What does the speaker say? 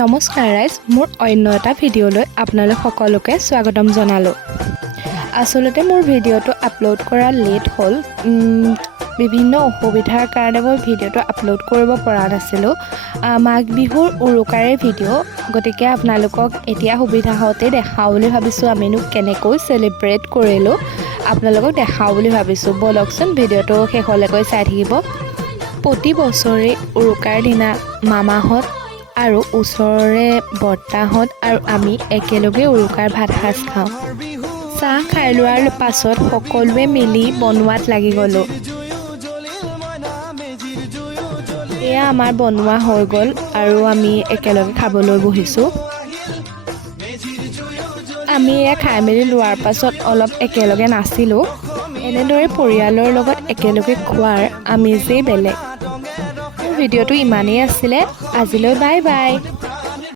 নমস্কাৰ ৰাইজ, মোৰ অন্য এটা ভিডিঅ'লৈ আপোনালোক সকলোকে স্বাগতম জনালোঁ। আচলতে মোৰ ভিডিঅ'টো আপলোড কৰা লেট হ'ল। বিভিন্ন অসুবিধাৰ কাৰণে মই ভিডিঅ'টো আপলোড কৰিব পৰা নাছিলোঁ। মাঘ বিহুৰ উৰুকাৰে ভিডিঅ', গতিকে আপোনালোকক এতিয়া সুবিধা হওঁতে দেখাওঁ বুলি ভাবিছোঁ। আমিনো কেনেকৈ চেলিব্ৰেট কৰিলোঁ আপোনালোকক দেখাওঁ বুলি ভাবিছোঁ। ব'লকচোন ভিডিঅ'টো শেষলৈকৈ চাই থাকিব। প্ৰতি বছৰে উৰুকাৰ দিনা মামাহঁত আৰু ওচৰৰে বৰ্তাহঁত আৰু আমি একেলগে উৰুকাৰ ভাত সাজ খাওঁ। চাহ খাই লোৱাৰ পাছত সকলোৱে মিলি বনোৱাত লাগি গ'লোঁ। এয়া আমাৰ বনোৱা হৈ গ'ল আৰু আমি একেলগে খাবলৈ বহিছোঁ। আমি এয়া খাই মেলি লোৱাৰ পাছত অলপ একেলগে নাচিলোঁ। এনেদৰে পৰিয়ালৰ লগত একেলগে খোৱাৰ আমেজেই বেলেগ। ভিডিঅ'টো ইমানেই আছিলে। আজিলৈ বাই বাই।